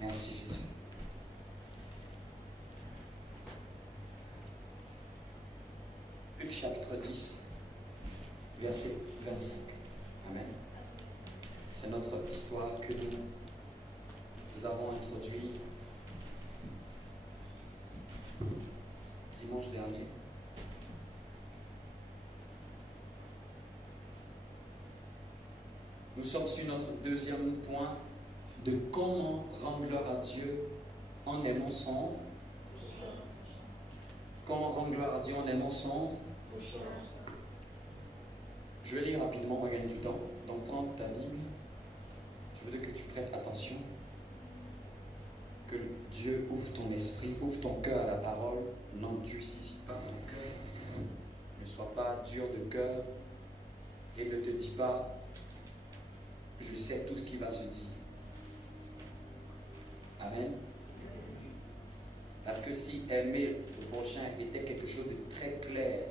Merci Jésus. Luc chapitre 10, verset 25. Amen. C'est notre histoire que nous avons introduite dimanche dernier. Nous sommes sur notre deuxième point de comment rendre gloire à Dieu en aimant son. Comment rendre gloire à Dieu en aimant son. Je vais lire rapidement, on va gagner du temps. Donc prends ta Bible. Je veux que tu prêtes attention. Que Dieu ouvre ton esprit, ouvre ton cœur à la parole. N'endurcis pas ton cœur. Ne sois pas dur de cœur. Et ne te dis pas, je sais tout ce qui va se dire. Amen. Parce que si aimer le prochain était quelque chose de très clair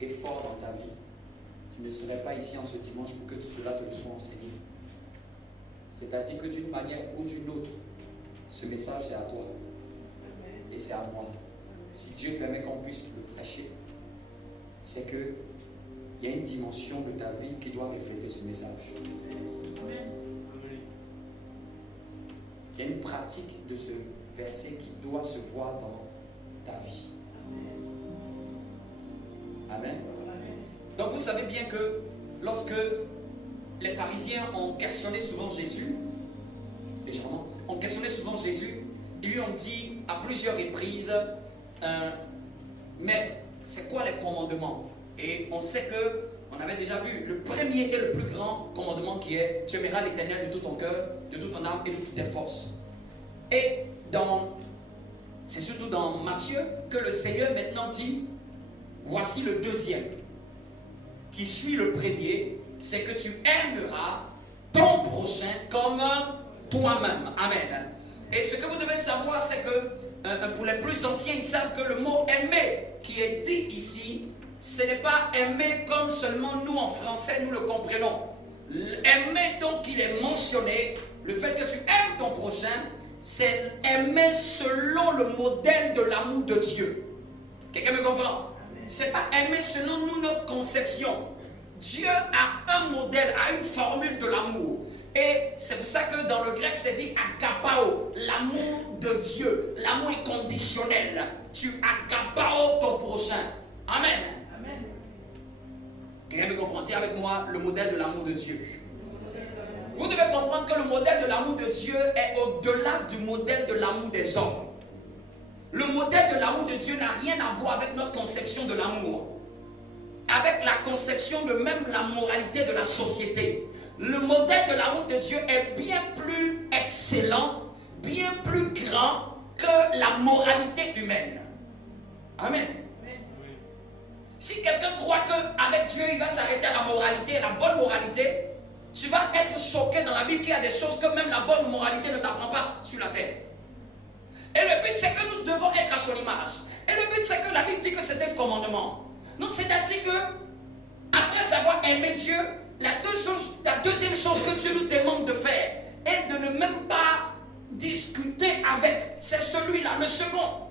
et fort dans ta vie, tu ne serais pas ici en ce dimanche pour que cela te soit enseigné. C'est-à-dire que d'une manière ou d'une autre, ce message c'est à toi et c'est à moi. Si Dieu permet qu'on puisse le prêcher, c'est que il y a une dimension de ta vie qui doit refléter ce message. Il y a une pratique de ce verset qui doit se voir dans ta vie. Amen. Donc vous savez bien que lorsque les pharisiens ont questionné souvent Jésus, légèrement, ont questionné souvent Jésus, ils lui ont dit à plusieurs reprises, Maître, c'est quoi les commandements? Et on sait que, on avait déjà vu, le premier et le plus grand commandement qui est, tu aimeras l'Éternel de tout ton cœur, de toute ton âme et de toutes tes forces. Et c'est surtout dans Matthieu que le Seigneur maintenant dit, voici le deuxième, qui suit le premier, c'est que tu aimeras ton prochain comme toi-même. Amen. Et ce que vous devez savoir, c'est que pour les plus anciens, ils savent que le mot aimer qui est dit ici, ce n'est pas aimer comme seulement nous en français, nous le comprenons. Aimer, donc, il est mentionné, le fait que tu aimes ton prochain, c'est aimer selon le modèle de l'amour de Dieu. Quelqu'un me comprend? Ce n'est pas aimer selon nous, notre conception. Dieu a un modèle, a une formule de l'amour. Et c'est pour ça que dans le grec, c'est dit agapao, l'amour de Dieu, l'amour inconditionnel. Tu agapao ton prochain. Amen. Amen. Quelqu'un me comprend? Dis avec moi le modèle de l'amour de Dieu. Vous devez comprendre que le modèle de l'amour de Dieu est au-delà du modèle de l'amour des hommes. Le modèle de l'amour de Dieu n'a rien à voir avec notre conception de l'amour, avec la conception de même la moralité de la société. Le modèle de l'amour de Dieu est bien plus excellent, bien plus grand que la moralité humaine. Amen. Si quelqu'un croit qu'avec Dieu il va s'arrêter à la moralité, la bonne moralité, tu vas être choqué dans la Bible qu'il y a des choses que même la bonne moralité ne t'apprend pas sur la terre. Et le but c'est que nous devons être à son image. Et le but c'est que la Bible dit que c'est un commandement. Donc c'est-à-dire que après avoir aimé Dieu, la deuxième chose que Dieu nous demande de faire est de ne même pas discuter avec. C'est celui-là, le second.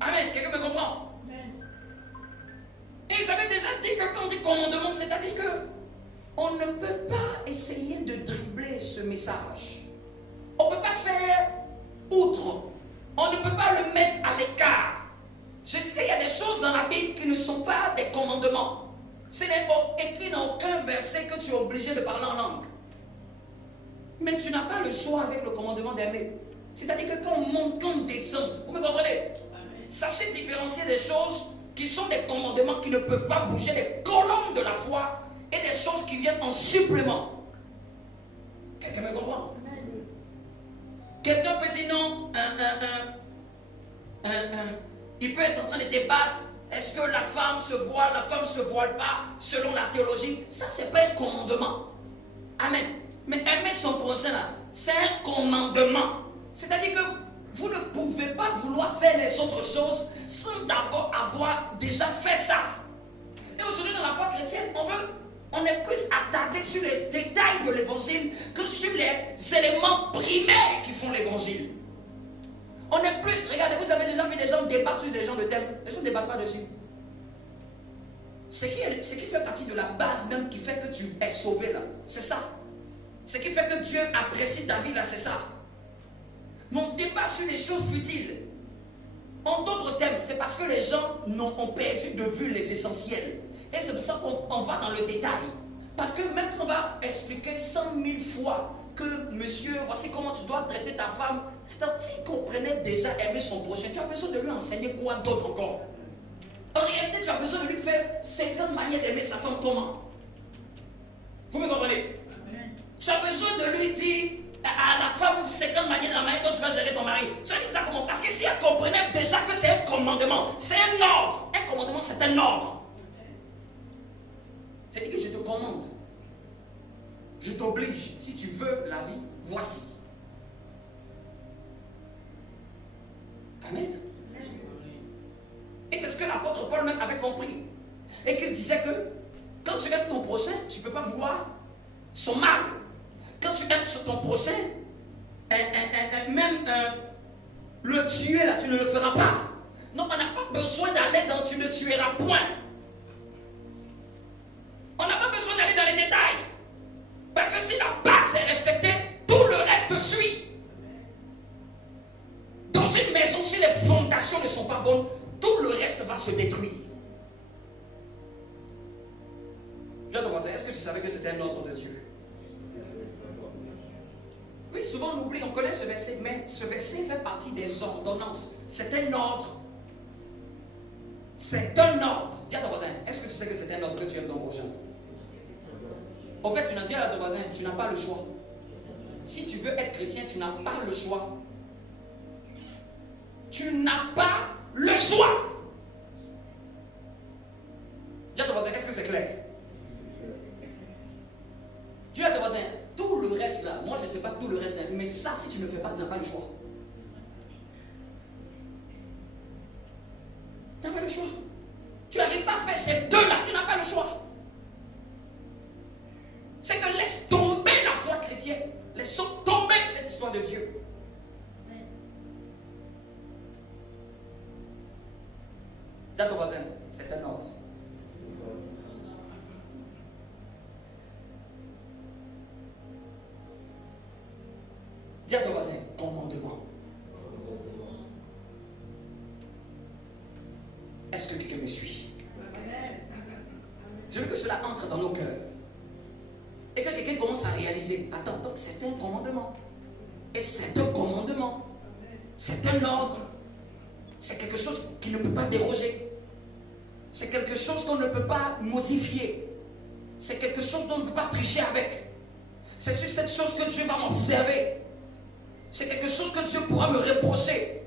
Amen. Quelqu'un me comprend? Amen. Et j'avais déjà dit que quand on dit commandement, c'est-à-dire que on ne peut pas essayer de dribbler ce message. On ne peut pas faire outre. On ne peut pas le mettre à l'écart. Je disais, il y a des choses dans la Bible qui ne sont pas des commandements. Ce n'est écrit dans aucun verset que tu es obligé de parler en langue. Mais tu n'as pas le choix avec le commandement d'aimer. C'est-à-dire que quand on monte, quand on descend, vous me comprenez? Sachez différencier des choses qui sont des commandements qui ne peuvent pas bouger, des colonnes de la foi, et des choses qui viennent en supplément. Quelqu'un me comprend? Quelqu'un peut dire non, il peut être en train de débattre. Est-ce que la femme se voile pas selon la théologie? Ça, c'est pas un commandement. Amen. Mais aimer son prochain, c'est un commandement. C'est-à-dire que vous ne pouvez pas vouloir faire les autres choses sans d'abord avoir déjà fait ça. Et aujourd'hui, dans la foi chrétienne, on veut On est plus attardé sur les détails de l'évangile que sur les éléments primaires qui font l'évangile. On est plus, regardez, vous avez déjà vu des gens débattre sur ces genres de thèmes. Les gens ne débattent pas dessus. Ce qui fait partie de la base même qui fait que tu es sauvé là, c'est ça. Ce qui fait que Dieu apprécie ta vie là, c'est ça. Mais on débat sur des choses futiles. En d'autres thèmes, c'est parce que les gens ont perdu de vue les essentiels. Et c'est pour ça qu'on va dans le détail. Parce que même quand on va expliquer 100 000 fois que monsieur, voici comment tu dois traiter ta femme, s'il comprenait déjà aimer son prochain, tu as besoin de lui enseigner quoi d'autre encore? En réalité, tu as besoin de lui faire 50 manières d'aimer sa femme comment? Vous me comprenez? Tu as besoin de lui dire à la femme 50 manières, la manière dont tu vas gérer ton mari. Tu vas dire ça comment? Parce que si elle comprenait déjà que c'est un commandement, c'est un ordre. Un commandement, c'est un ordre. C'est-à-dire que je te commande. Je t'oblige. Si tu veux la vie, voici. Amen. Et c'est ce que l'apôtre Paul même avait compris. Et qu'il disait que quand tu aimes ton prochain, tu ne peux pas vouloir son mal. Quand tu aimes ton prochain, même le tuer là, tu ne le feras pas. Non, on n'a pas besoin d'aller dans tu ne tueras point. On n'a pas besoin d'aller dans les détails. Parce que si la base est respectée, tout le reste suit. Dans une maison, si les fondations ne sont pas bonnes, tout le reste va se détruire. Je te voisin, est-ce que tu savais que c'était un ordre de Dieu? Oui, souvent on oublie, on connaît ce verset, mais ce verset fait partie des ordonnances. C'est un ordre. C'est un ordre. Dis à ton voisin, est-ce que tu sais que c'est un ordre que tu aimes ton prochain? Au fait, tu n'as dit à ton voisin, tu n'as pas le choix. Si tu veux être chrétien, tu n'as pas le choix. Tu n'as pas le choix. Dis à ton voisin, est-ce que c'est clair? Dis à ton voisin, tout le reste là, moi je ne sais pas tout le reste, mais ça, si tu ne le fais pas, tu n'as pas le choix. Tu n'as pas le choix. Tu n'arrives pas à faire ces deux-là, tu n'as pas le choix. C'est que laisse tomber la foi chrétienne. Laisse tomber cette histoire de Dieu. Dis à ton voisin, c'est un ordre. Dis à ton voisin, commandement. Est-ce que quelqu'un me suit? Je veux que cela entre dans nos cœurs. Et que quelqu'un commence à réaliser, attends, donc c'est un commandement. Et c'est un commandement. C'est un ordre. C'est quelque chose qui ne peut pas déroger. C'est quelque chose qu'on ne peut pas modifier. C'est quelque chose dont on ne peut pas tricher avec. C'est sur cette chose que Dieu va m'observer. C'est quelque chose que Dieu pourra me reprocher.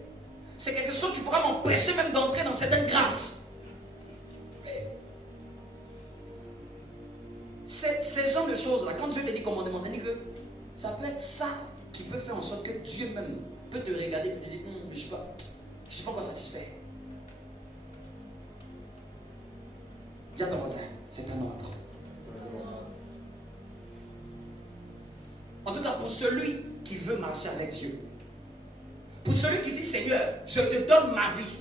C'est quelque chose qui pourra m'empêcher même d'entrer dans certaines grâces. Ces genres de choses là, quand Dieu te dit commandement, ça dit que ça peut être ça qui peut faire en sorte que Dieu même peut te regarder et te dire je ne suis pas encore satisfait. Dis à ton voisin, c'est un ordre. En tout cas, pour celui qui veut marcher avec Dieu, pour celui qui dit Seigneur, je te donne ma vie,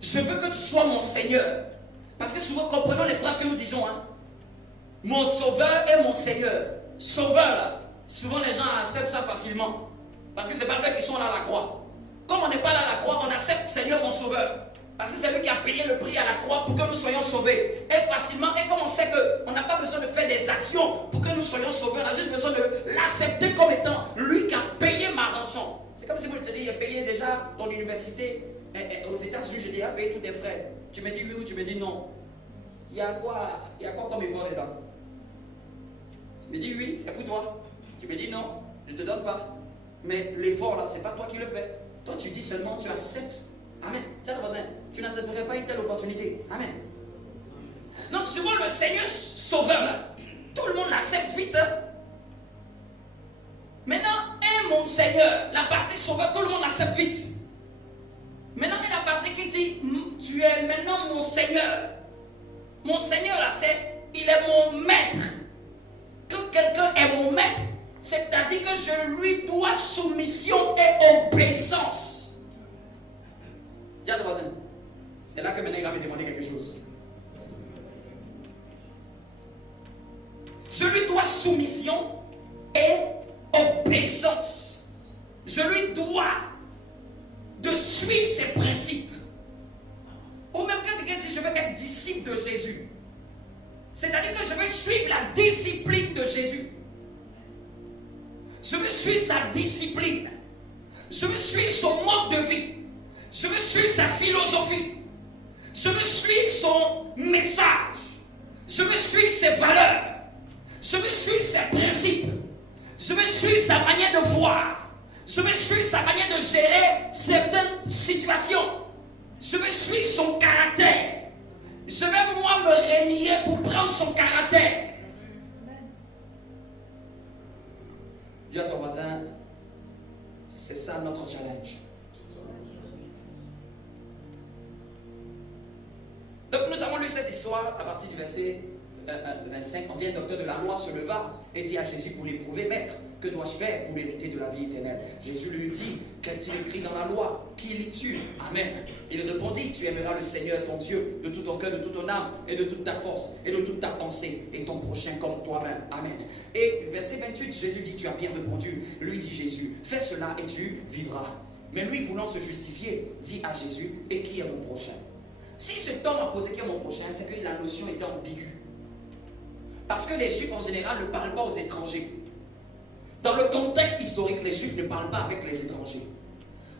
je veux que tu sois mon Seigneur. Parce que souvent, comprenons les phrases que nous disons, hein. Mon sauveur et mon Seigneur. Sauveur, là, souvent les gens acceptent ça facilement. Parce que c'est pas vrai qu'ils sont là à la croix. Comme on n'est pas là à la croix, on accepte Seigneur mon sauveur. Parce que c'est lui qui a payé le prix à la croix pour que nous soyons sauvés. Et facilement, et comme on sait qu'on n'a pas besoin de faire des actions pour que nous soyons sauvés, on a juste besoin de l'accepter comme étant lui qui a payé ma rançon. C'est comme si moi je te dis, il a payé déjà ton université aux États-Unis, je dis, il a payé tous tes frais. Tu me dis oui ou tu me dis non. Il y a quoi comme effort dedans? Tu me dis oui, c'est pour toi. Tu me dis non, je ne te donne pas. Mais l'effort là, c'est pas toi qui le fais. Toi tu dis seulement, tu acceptes. Amen. Tiens, ton voisin, tu n'accepterais pas une telle opportunité. Amen. Donc souvent le Seigneur sauveur, là, tout le monde l'accepte vite. Hein? Maintenant, et mon Seigneur, la partie sauveur, tout le monde l'accepte vite. Maintenant, il y a la partie qui dit, tu es maintenant mon Seigneur. Mon Seigneur, là, c'est il est mon maître. Quand quelqu'un est mon maître, c'est-à-dire que je lui dois soumission et obéissance. Dis à ton voisin, c'est là que maintenant il va me demander quelque chose. Je lui dois soumission et obéissance. Je lui dois de suivre ses principes. Ou même quand quelqu'un dit je veux être disciple de Jésus, c'est-à-dire que je veux suivre la discipline de Jésus. Je veux suivre sa discipline. Je veux suivre son mode de vie. Je veux suivre sa philosophie. Je veux suivre son message. Je veux suivre ses valeurs. Je veux suivre ses principes. Je veux suivre sa manière de voir. Je veux suivre sa manière de gérer certaines situations. Je veux suivre son caractère. Je vais moi me renier pour prendre son caractère. Dis à ton voisin, c'est ça notre challenge. Donc nous avons lu cette histoire à partir du verset 25. On dit un docteur de la loi se leva et dit à Jésus pour l'éprouver, maître, que dois-je faire pour hériter de la vie éternelle? Jésus lui dit, qu'est-il écrit dans la loi? Qui lis-tu? Amen. Il répondit, tu aimeras le Seigneur ton Dieu de tout ton cœur, de toute ton âme et de toute ta force et de toute ta pensée et ton prochain comme toi-même. Amen. Et verset 28, Jésus dit, tu as bien répondu. Lui dit Jésus, fais cela et tu vivras. Mais lui, voulant se justifier, dit à Jésus, et qui est mon prochain? Si cet homme a posé qui est mon prochain, c'est que la notion était ambiguë. Parce que les Juifs en général ne parlent pas aux étrangers. Dans le contexte historique, les Juifs ne parlent pas avec les étrangers.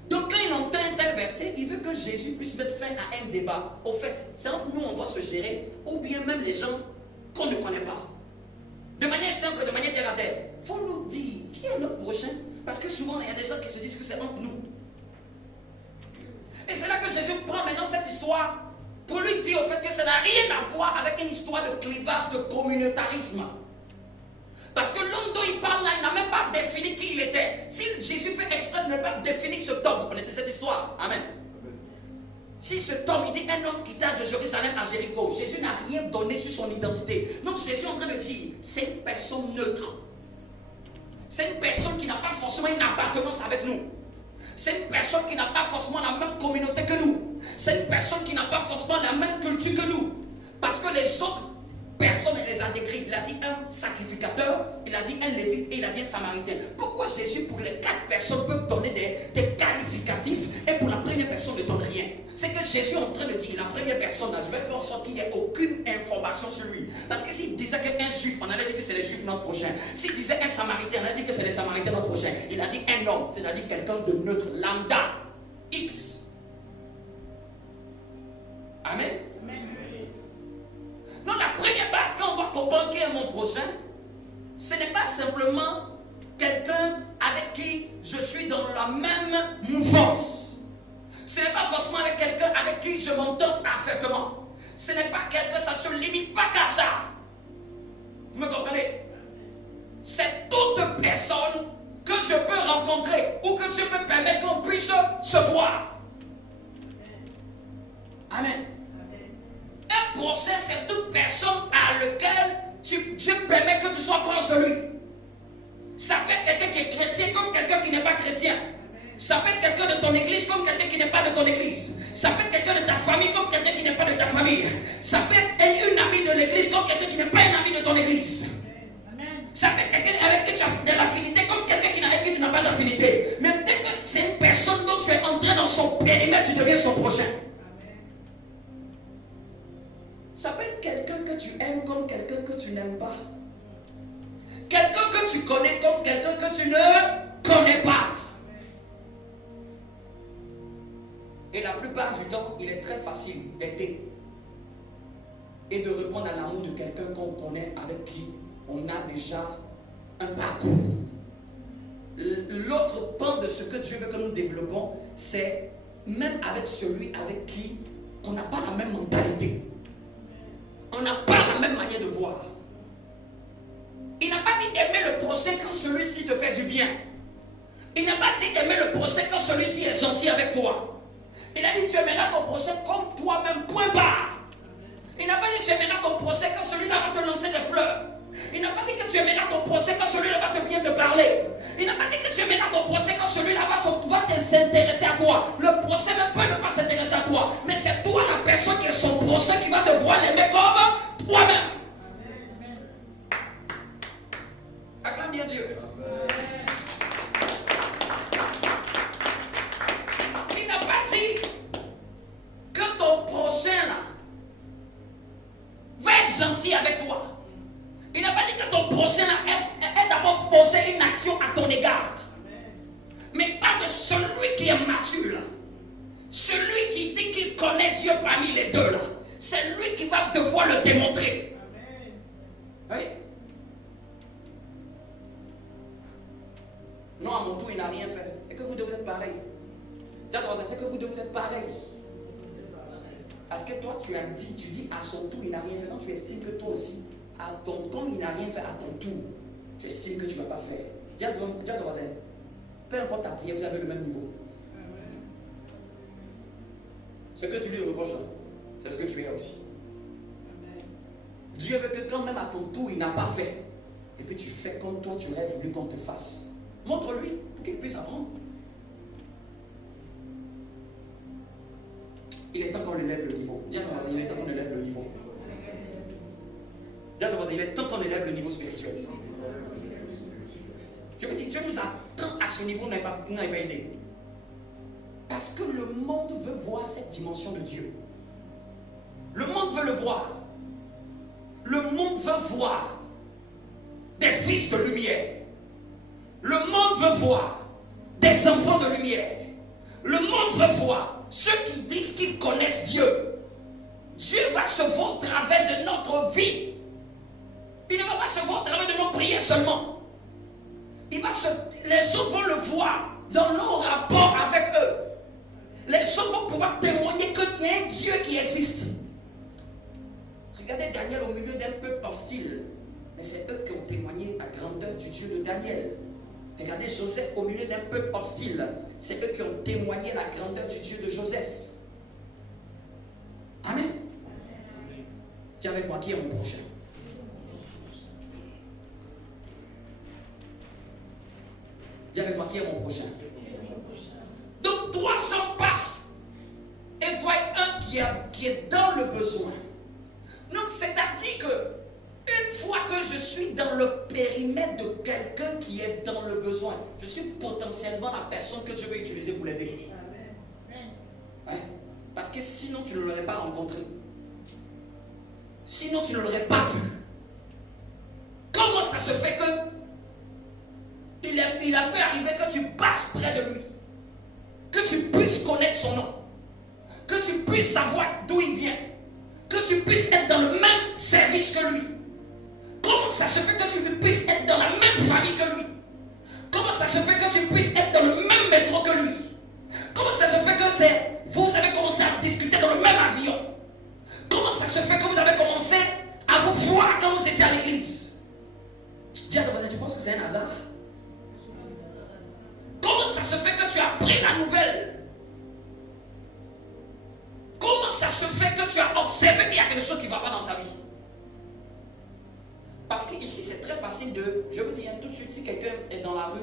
Donc quand il entend un tel verset, il veut que Jésus puisse mettre fin à un débat. Au fait, c'est entre nous on doit se gérer, ou bien même les gens qu'on ne connaît pas. De manière simple, de manière terre à terre. Il faut nous dire qui est notre prochain. Parce que souvent il y a des gens qui se disent que c'est entre nous. Et c'est là que Jésus prend maintenant cette histoire pour lui dire au fait que ça n'a rien à voir avec une histoire de clivage, de communautarisme. Parce que l'homme dont il parle là, il n'a même pas défini qui il était. Si Jésus fait exprès de ne pas définir cet homme, vous connaissez cette histoire. Amen. Si cet homme, il dit un homme quitta de Jérusalem à Jéricho, Jésus n'a rien donné sur son identité. Donc Jésus est en train de dire, c'est une personne neutre. C'est une personne qui n'a pas forcément une appartenance avec nous. C'est une personne qui n'a pas forcément la même communauté que nous. C'est une personne qui n'a pas forcément la même culture que nous. Parce que les autres personnes, il les a décrits. Il a dit un sacrificateur, il a dit un lévite et il a dit un samaritain. Pourquoi Jésus, pour les 4 personnes, peut donner des qualificatifs et pour la première personne ne donne rien? C'est que Jésus est en train de dire, la première personne, là, je vais faire en sorte qu'il n'y ait aucune information sur lui. Parce que s'il disait qu'un juif, on allait dire que c'est les juifs notre prochain. S'il disait un samaritain, on allait dire que c'est les samaritains notre prochain. Il a dit un homme, c'est-à-dire quelqu'un de neutre, lambda, X. Amen. Amen. Donc la première base, quand on doit comprendre qui est mon prochain, ce n'est pas simplement quelqu'un avec qui je suis dans la même mouvance. Ce n'est pas forcément avec quelqu'un avec qui je m'entends parfaitement. Ce n'est pas quelqu'un, ça ne se limite pas qu'à ça. Vous me comprenez? C'est toute personne que je peux rencontrer ou que Dieu peut permettre qu'on puisse se voir. Amen. Un procès, c'est toute personne à laquelle Dieu permet que tu sois proche de lui. Ça peut être quelqu'un qui est chrétien comme quelqu'un qui n'est pas chrétien. Ça peut être quelqu'un de ton église comme quelqu'un qui n'est pas de ton église. Ça peut être quelqu'un de ta famille comme quelqu'un qui n'est pas de ta famille. Ça peut être une amie de l'église comme quelqu'un qui n'est pas une amie de ton église. Ça peut être quelqu'un avec qui tu as de l'affinité comme quelqu'un avec qui tu n'as pas d'affinité. Mais dès que c'est une personne dont tu es entré dans son périmètre, tu deviens son prochain. Ça peut être quelqu'un que tu aimes comme quelqu'un que tu n'aimes pas. Quelqu'un que tu connais comme quelqu'un que tu ne connais pas. Et la plupart du temps, il est très facile d'aider et de répondre à l'amour de quelqu'un qu'on connaît, avec qui on a déjà un parcours. L'autre pan de ce que Dieu veut que nous développons, c'est même avec celui avec qui on n'a pas la même mentalité. On n'a pas la même manière de voir. Il n'a pas dit d'aimer le prochain quand celui-ci te fait du bien. Il n'a pas dit d'aimer le prochain quand celui-ci est gentil avec toi. Il a dit tu aimeras ton prochain comme toi-même, point barre. Il n'a pas dit que tu aimeras ton prochain quand celui-là va te lancer des fleurs. Il n'a pas dit que tu aimeras ton prochain quand celui-là va te bien te parler. Il n'a pas dit que tu aimeras ton prochain quand celui-là va s'intéresser à toi. Le prochain même peut ne pas s'intéresser à toi. Mais c'est toi la personne qui est son prochain qui va devoir l'aimer comme toi-même. Acclame bien Dieu. Il n'a pas dit que ton prochain là va être gentil avec toi. Il n'a pas dit que ton prochain là est d'abord posé une action à ton égard. Mais pas de celui qui est mature là. Celui qui dit qu'il connaît Dieu parmi les deux là. C'est lui qui va devoir le démontrer. Oui. Non, à mon tour, il n'a rien fait. Et que vous devez être pareil. C'est que vous devez être pareil. Parce que toi, tu dis à son tour, il n'a rien fait. Non, tu estimes que toi aussi, comme il n'a rien fait à ton tour, tu estimes que tu ne vas pas faire. Dis à ton voisin, peu importe ta prière, vous avez le même niveau. Ce que tu lui reproches, c'est ce que tu es aussi. Dieu veut que quand même à ton tour, il n'a pas fait. Et puis tu fais comme toi, tu aurais voulu qu'on te fasse. Montre-lui pour qu'il puisse apprendre. Il est temps qu'on élève le niveau. Dis à ton voisin, il est temps qu'on élève le niveau. Dis à ton voisin, il est temps qu'on élève le niveau spirituel. Je veux dire, Dieu nous attend à ce niveau, nous n'avons pas aidé. Parce que le monde veut voir cette dimension de Dieu. Le monde veut le voir. Le monde veut voir des fils de lumière. Le monde veut voir des enfants de lumière. Le monde veut voir ceux qui disent qu'ils connaissent Dieu. Dieu va se voir au travers de notre vie. Il ne va pas se voir au travers de nos prières seulement. Les autres vont le voir dans nos rapports avec eux. Les autres vont pouvoir témoigner qu'il y a un Dieu qui existe. Regardez Daniel au milieu d'un peuple hostile. Mais c'est eux qui ont témoigné la grandeur du Dieu de Daniel. Regardez Joseph au milieu d'un peuple hostile. C'est eux qui ont témoigné la grandeur du Dieu de Joseph. Amen. Dis avec moi, qui est mon prochain? Dis avec moi, qui est mon prochain? Donc 3 ans passent et voient un qui est dans le besoin. Donc c'est-à-dire que une fois que je suis dans le périmètre de quelqu'un qui est dans le besoin, je suis potentiellement la personne que Dieu veut utiliser pour l'aider. Ouais. Parce que sinon tu ne l'aurais pas rencontré. Sinon tu ne l'aurais pas vu. Comment ça se fait que il a pu arriver que tu passes près de lui, que tu puisses connaître son nom, que tu puisses savoir d'où il vient, que tu puisses être dans le même service que lui. Comment ça se fait que tu puisses être dans la même famille que lui? Comment ça se fait que tu puisses être dans le même métro que lui? Comment ça se fait que vous avez commencé à discuter dans le même avion? Comment ça se fait que vous avez commencé à vous voir quand vous étiez à l'église? Dis à ton voisin, tu penses que c'est un hasard? Comment ça se fait que tu as pris la nouvelle? Comment ça se fait que tu as observé qu'il y a quelque chose qui ne va pas dans sa vie? Parce qu'ici, c'est très facile de... Je vous dis tout de suite, si quelqu'un est dans la rue,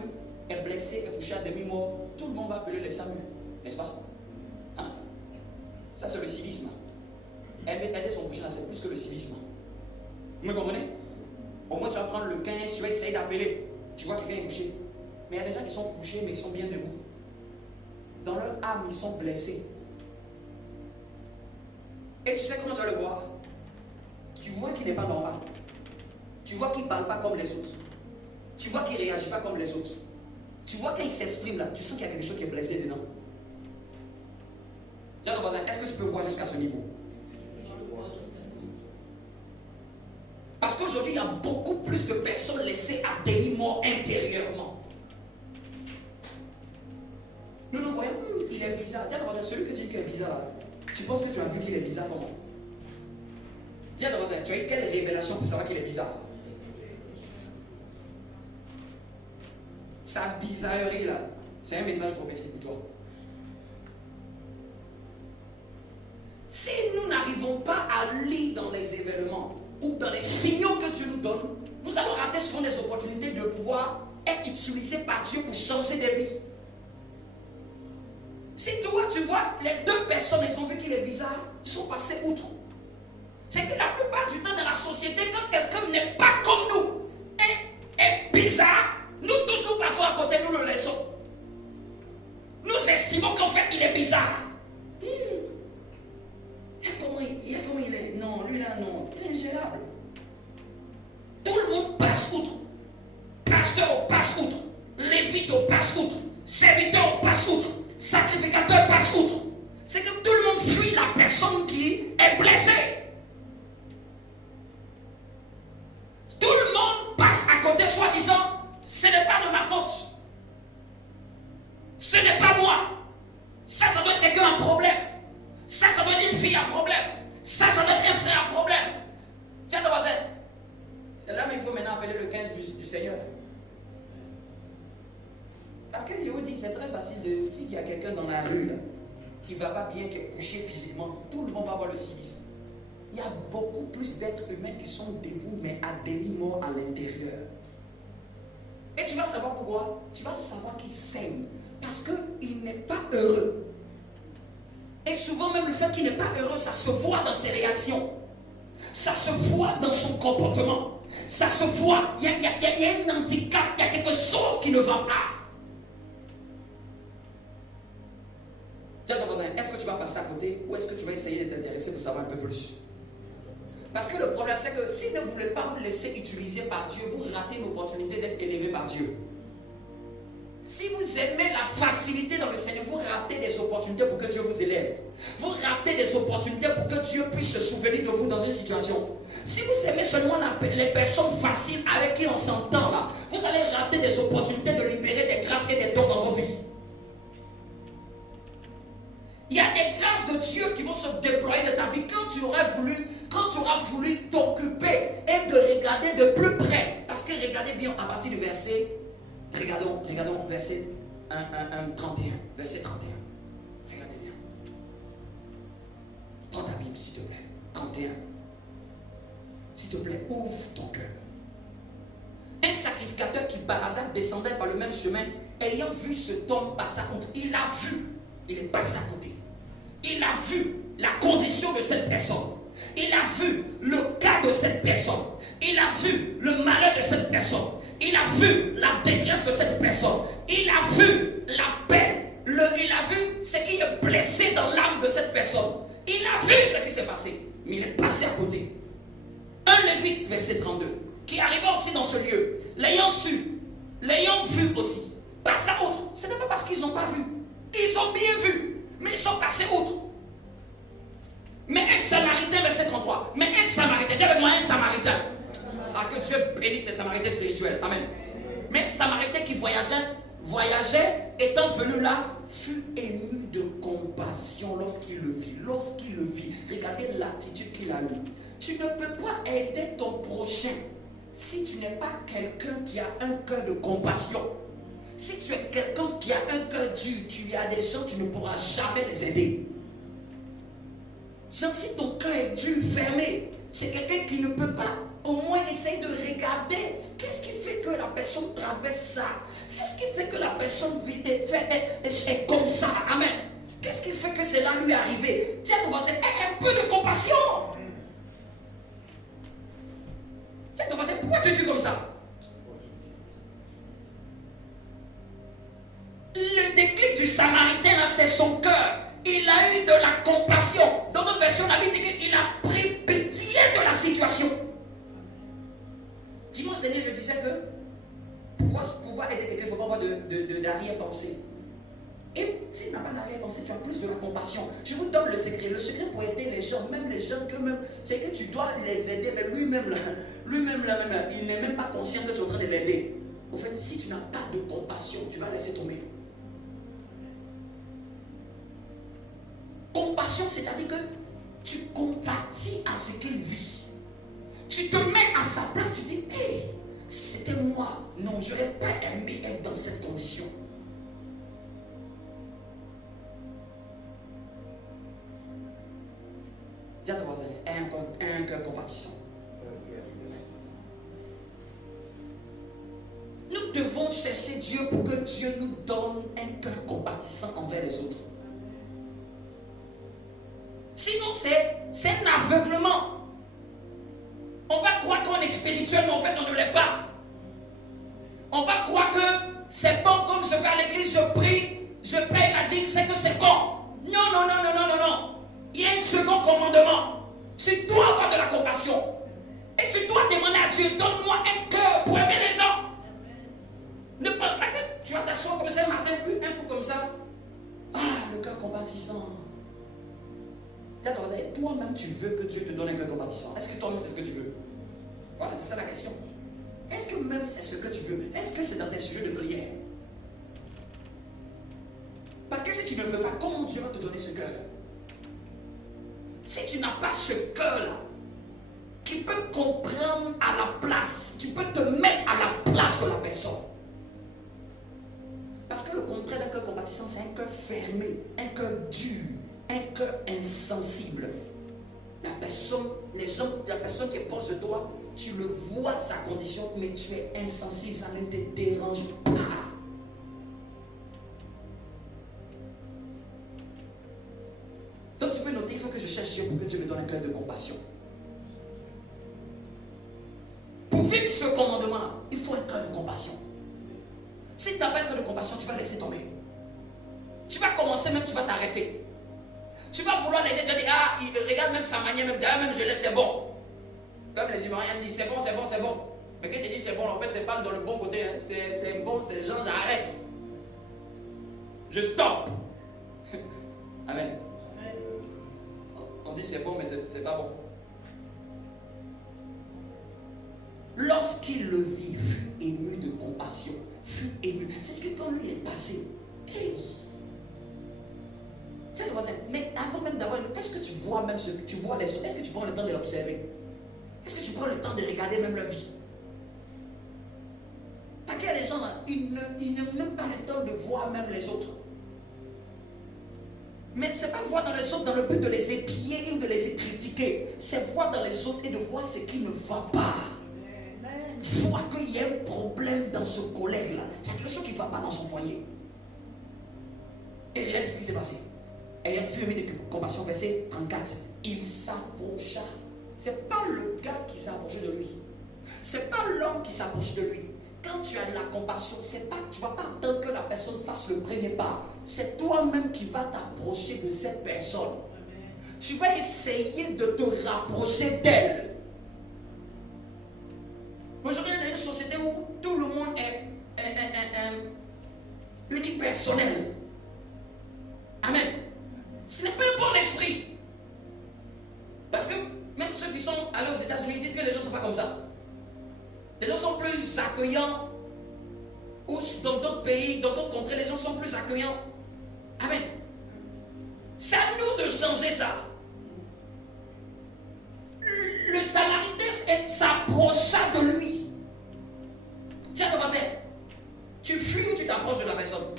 est blessé, est touché à demi-mort, tout le monde va appeler les SAMU. N'est-ce pas? Hein? Ça, c'est le civisme. Aider son prochain, c'est plus que le civisme. Vous me comprenez? Au moins, tu vas prendre le 15, tu vas essayer d'appeler. Tu vois quelqu'un est couché. Mais il y a des gens qui sont couchés, mais ils sont bien debout. Dans leur âme, ils sont blessés. Et tu sais comment tu vas le voir? Tu vois qu'il n'est pas normal. Tu vois qu'il ne parle pas comme les autres. Tu vois qu'il ne réagit pas comme les autres. Tu vois quand il s'exprime là, tu sens qu'il y a quelque chose qui est blessé dedans. Dis à ton voisin, est-ce que tu peux voir jusqu'à ce niveau? Parce qu'aujourd'hui, il y a beaucoup plus de personnes laissées à demi-mort intérieurement. Nous nous voyons, il est bizarre. Dis à ton voisin, celui que tu dis qu'il est bizarre là, tu penses que tu as vu qu'il est bizarre comment? Dis à ton voisin, tu as eu quelle révélation pour savoir qu'il est bizarre? Sa bizarrerie là, c'est un message prophétique pour toi. Si nous n'arrivons pas à lire dans les événements ou dans les signaux que Dieu nous donne, nous allons rater souvent des opportunités de pouvoir être utilisés par Dieu pour changer des vies. Si toi, tu vois, les deux personnes, ils ont vu qu'il est bizarre, ils sont passés outre. C'est que la plupart du temps dans la société, quand quelqu'un n'est pas comme nous et est bizarre, nous tous nous passons à côté, nous le laissons. Nous estimons qu'en fait, il est bizarre. Comment il est? Non, lui là, non. Il est ingérable. Tout le monde passe outre. Pasteur passe outre. Lévite passe outre. Serviteur passe outre. Sacrificateur passe outre. C'est que tout le monde fuit la personne qui est blessée. Tout le monde passe à côté, soi-disant, ce n'est pas de ma faute. Ce n'est pas moi. Ça doit être quelqu'un à problème. Ça doit être une fille à problème. Ça doit être un frère à problème. Tiens, ton voisin. C'est là, mais il faut maintenant appeler le 15 du Seigneur. Parce que je vous dis, c'est très facile de dire qu'il y a quelqu'un dans la rue là, qui ne va pas bien, qui est couché physiquement. Tout le monde va avoir le civisme. Il y a beaucoup plus d'êtres humains qui sont debout, mais à demi-mort à l'intérieur. Et tu vas savoir pourquoi? Tu vas savoir qu'il saigne. Parce qu'il n'est pas heureux. Et souvent même le fait qu'il n'est pas heureux, ça se voit dans ses réactions. Ça se voit dans son comportement. Ça se voit, il y a un handicap, il y a quelque chose qui ne va pas. Tiens ton voisin, est-ce que tu vas passer à côté ou est-ce que tu vas essayer de t'intéresser pour savoir un peu plus? Parce que le problème c'est que si ne voulez pas vous laisser utiliser par Dieu, vous ratez une opportunité d'être élevé par Dieu. Si vous aimez la facilité dans le Seigneur, vous ratez des opportunités pour que Dieu vous élève. Vous ratez des opportunités pour que Dieu puisse se souvenir de vous dans une situation. Si vous aimez seulement les personnes faciles avec qui on s'entend là, vous allez rater des opportunités de libérer des grâces et des dons dans vos vies. Il y a des grâces de Dieu qui vont se déployer dans ta vie quand tu auras voulu t'occuper et de regarder de plus près. Parce que regardez bien à partir du verset. Regardons verset 31. Verset 31. Regardez bien. Prends ta Bible, s'il te plaît. 31. S'il te plaît, ouvre ton cœur. Un sacrificateur qui par hasard descendait par le même chemin, ayant vu cet homme passer outre, il a vu, il est passé à côté. Il a vu la condition de cette personne. Il a vu le cas de cette personne. Il a vu le malheur de cette personne. Il a vu la détresse de cette personne. Il a vu la peine. Il a vu ce qui est blessé dans l'âme de cette personne. Il a vu ce qui s'est passé. Mais il est passé à côté. Un Lévite, verset 32, qui arriva aussi dans ce lieu, l'ayant su, l'ayant vu aussi, passa outre. Ce n'est pas parce qu'ils n'ont pas vu. Ils ont bien vu. Mais ils sont passés outre. Mais un Samaritain, verset 33. Mais un Samaritain, dis avec moi un Samaritain. Ah, que Dieu bénisse les Samaritains spirituels. Amen. Mais un Samaritain qui voyageait, étant venu là, fut ému de compassion lorsqu'il le vit. Lorsqu'il le vit, regardez l'attitude qu'il a eue. Tu ne peux pas aider ton prochain si tu n'es pas quelqu'un qui a un cœur de compassion. Si tu es quelqu'un qui a un cœur dur, tu y as des gens, tu ne pourras jamais les aider. Genre, si ton cœur est dur, fermé, c'est quelqu'un qui ne peut pas au moins essayer de regarder qu'est-ce qui fait que la personne traverse ça. Qu'est-ce qui fait que la personne est comme ça. Amen. Qu'est-ce qui fait que cela lui est arrivé. Tiens, ton voisin, un peu de compassion. Tiens, ton voisin, pourquoi tu dis comme ça? Le déclic du Samaritain, là, c'est son cœur. Il a eu de la compassion. Dans notre version, la Bible dit qu'il a pris pitié de la situation. Dimanche dernier, je disais que pour pouvoir aider quelqu'un, il ne faut pas avoir d'arrière-pensée. Et s'il n'a pas d'arrière-pensée, tu as plus de la compassion. Je vous donne le secret. Le secret pour aider les gens, même les gens que même, c'est que tu dois les aider, mais lui-même, il n'est même pas conscient que tu es en train de l'aider. En fait, si tu n'as pas de compassion, tu vas laisser tomber. Compassion, c'est-à-dire que tu compatis à ce qu'il vit. Tu te mets à sa place, tu dis, hey, si c'était moi, non, je n'aurais pas aimé être dans cette condition. Dis à ton voisin, aie un cœur compatissant. Nous devons chercher Dieu pour que Dieu nous donne un cœur compatissant envers les autres. Sinon, c'est un aveuglement. On va croire qu'on est spirituel, mais en fait, on ne l'est pas. On va croire que c'est bon, comme je vais à l'église, je prie, je paye ma dîme, c'est que c'est bon. Non, non, non, non, non, non, non. Il y a un second commandement. Tu dois avoir de la compassion. Et tu dois demander à Dieu, donne-moi un cœur pour aimer les gens. Ne pense pas que tu vas t'asseoir comme ça le matin, puis un coup comme ça. Ah, le cœur compatissant. Toi-même, tu veux que Dieu te donne un cœur compatissant. Est-ce que toi-même, c'est ce que tu veux? Voilà, c'est ça la question. Est-ce que même c'est ce que tu veux? Est-ce que c'est dans tes sujets de prière? Parce que si tu ne le veux pas, comment Dieu va te donner ce cœur? Si tu n'as pas ce cœur-là, qui peut comprendre à la place, tu peux te mettre à la place de la personne. Parce que le contraire d'un cœur compatissant, c'est un cœur fermé, un cœur dur, un cœur insensible. La personne qui est proche de toi, tu le vois sa condition, mais tu es insensible, ça ne te dérange pas. Donc tu peux noter, il faut que je cherche Dieu pour que Dieu me donne un cœur de compassion. Pour vivre ce commandement-là, il faut un cœur de compassion. Si tu n'as pas un cœur de compassion, tu vas laisser tomber. Tu vas commencer même, tu vas t'arrêter. Tu vas vouloir l'aider, tu vas dire, ah, regarde même sa manière, même d'ailleurs, même je laisse, c'est bon. Comme les Ivoiriens me disent, c'est bon, c'est bon, c'est bon. Mais quand tu dis c'est bon, en fait, c'est pas dans le bon côté. Hein. C'est bon, c'est genre, j'arrête. Je stoppe. Amen. On dit c'est bon, mais c'est pas bon. Lorsqu'il le vit, fut ému de compassion, fut ému. C'est que quand lui il est passé, hey. Tu sais, mais avant même d'avoir une... Est-ce que tu vois même ce que tu vois les autres? Est-ce que tu prends le temps de l'observer? Est-ce que tu prends le temps de regarder même leur vie? Parce qu'il y a des gens, ils n'ont même pas le temps de voir même les autres. Mais ce n'est pas voir dans les autres dans le but de les épier ou de les critiquer. C'est voir dans les autres et de voir ce qui ne va pas. Voir qu'il y a un problème dans ce collègue-là. Il y a quelque chose qui ne va pas dans son foyer. Et regarde ce qui s'est passé. Ayant fut ému de compassion, verset 34. Il s'approcha. Ce n'est pas le gars qui s'est approché de lui. Ce n'est pas l'homme qui s'est approché de lui. Quand tu as de la compassion, c'est pas, tu ne vas pas attendre que la personne fasse le premier pas. C'est toi-même qui vas t'approcher de cette personne. Tu vas essayer de te rapprocher d'elle. Aujourd'hui, on est dans une société où tout le monde est unipersonnel. Amen. Ce n'est pas un bon esprit. Parce que même ceux qui sont allés aux États-Unis disent que les gens ne sont pas comme ça. Les gens sont plus accueillants. Ou dans d'autres pays, dans d'autres contrées, les gens sont plus accueillants. Amen. C'est à nous de changer ça. Le Samaritain s'approcha de lui. Tiens, ton voisin, tu fuis ou tu t'approches de la personne?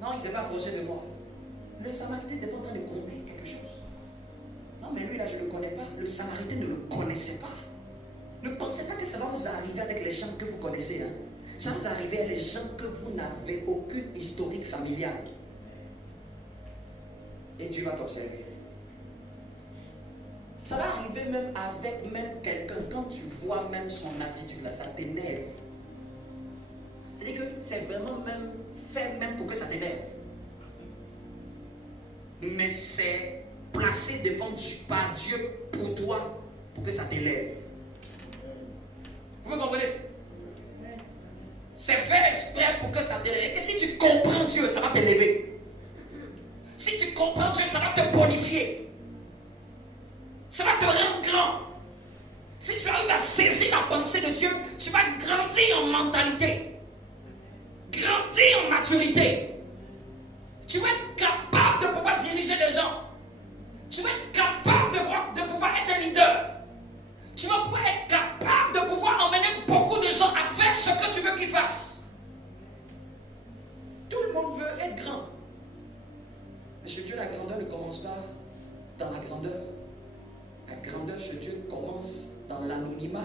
Non, il ne s'est pas approché de moi. Le Samaritain était pas en train de conduire quelque chose. Non, mais lui là, je ne le connais pas. Le Samaritain ne le connaissait pas. Ne pensez pas que ça va vous arriver avec les gens que vous connaissez. Hein. Ça va vous arriver avec les gens que vous n'avez aucune historique familiale. Et Dieu va t'observer. Ça va arriver même avec même quelqu'un, quand tu vois même son attitude là, ça t'énerve. C'est-à-dire que c'est vraiment même fait même pour que ça t'énerve. Mais c'est placé devant par Dieu pour toi, pour que ça t'élève. Vous me comprenez? C'est fait exprès pour que ça t'élève. Et si tu comprends Dieu, ça va t'élever. Si tu comprends Dieu, ça va te bonifier. Ça va te rendre grand. Si tu arrives à saisir la pensée de Dieu, tu vas grandir en mentalité. Grandir en maturité. Tu vas être capable de pouvoir diriger les gens. Tu vas être capable de pouvoir être un leader. Tu vas pouvoir être capable de pouvoir emmener beaucoup de gens à faire ce que tu veux qu'ils fassent. Tout le monde veut être grand. grandeur. La grandeur chez Dieu commence dans l'anonymat.